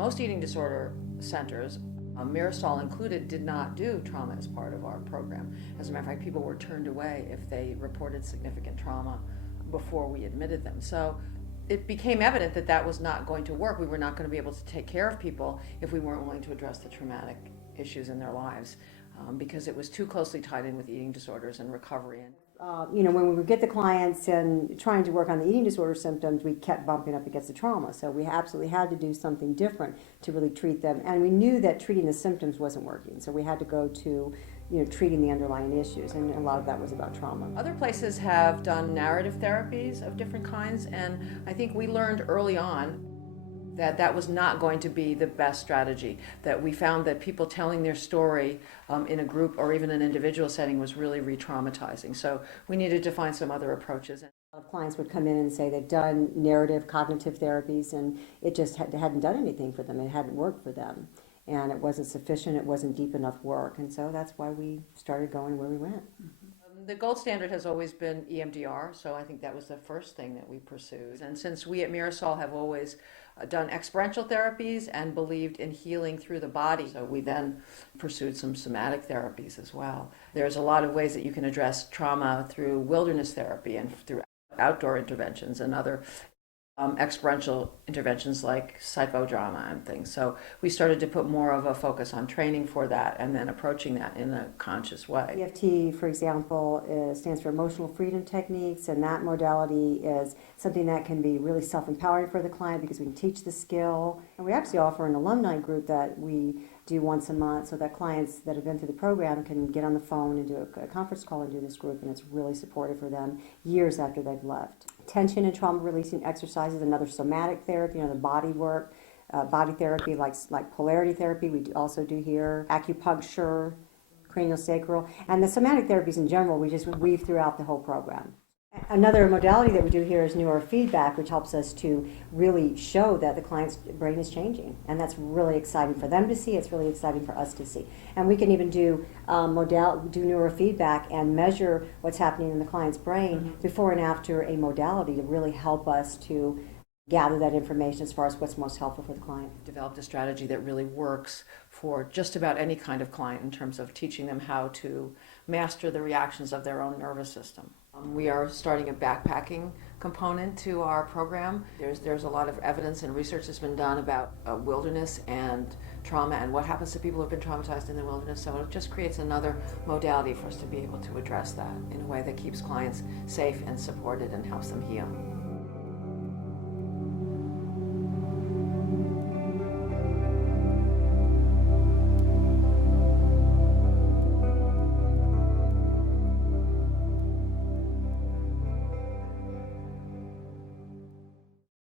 Most eating disorder centers, Mirasol included, did not do trauma as part of our program. As a matter of fact, people were turned away if they reported significant trauma before we admitted them. So it became evident that that was not going to work. We were not going to be able to take care of people if we weren't willing to address the traumatic issues in their lives, because it was too closely tied in with eating disorders and recovery. When we would get the clients and trying to work on the eating disorder symptoms, we kept bumping up against the trauma. So we absolutely had to do something different to really treat them. And we knew that treating the symptoms wasn't working. So we had to go to, treating the underlying issues. And a lot of that was about trauma. Other places have done narrative therapies of different kinds. And I think we learned early on that that was not going to be the best strategy, that we found that people telling their story in a group or even an individual setting was really re-traumatizing. So we needed to find some other approaches. A lot of clients would come in and say they've done narrative cognitive therapies and it just hadn't done anything for them. It hadn't worked for them. And it wasn't sufficient, it wasn't deep enough work. And so that's why we started going where we went. The gold standard has always been EMDR, so I think that was the first thing that we pursued. And since we at Mirasol have always done experiential therapies and believed in healing through the body, so we then pursued some somatic therapies as well. There's a lot of ways that you can address trauma through wilderness therapy and through outdoor interventions and other experiential interventions like psychodrama and things. So we started to put more of a focus on training for that and then approaching that in a conscious way. EFT, for example, stands for Emotional Freedom Techniques, and that modality is something that can be really self-empowering for the client because we can teach the skill. And we actually offer an alumni group that we do once a month so that clients that have been through the program can get on the phone and do a conference call and do this group, and it's really supportive for them years after they've left. Tension and trauma releasing exercises, another somatic therapy, the body work, body therapy like polarity therapy we also do here, acupuncture, craniosacral, and the somatic therapies in general we just weave throughout the whole program. Another modality that we do here is neurofeedback, which helps us to really show that the client's brain is changing. And that's really exciting for them to see. It's really exciting for us to see. And we can even do neurofeedback and measure what's happening in the client's brain before and after a modality to really help us to gather that information as far as what's most helpful for the client. Developed a strategy that really works for just about any kind of client in terms of teaching them how to master the reactions of their own nervous system. We are starting a backpacking component to our program. There's a lot of evidence and research that's been done about wilderness and trauma and what happens to people who have been traumatized in the wilderness. So it just creates another modality for us to be able to address that in a way that keeps clients safe and supported and helps them heal.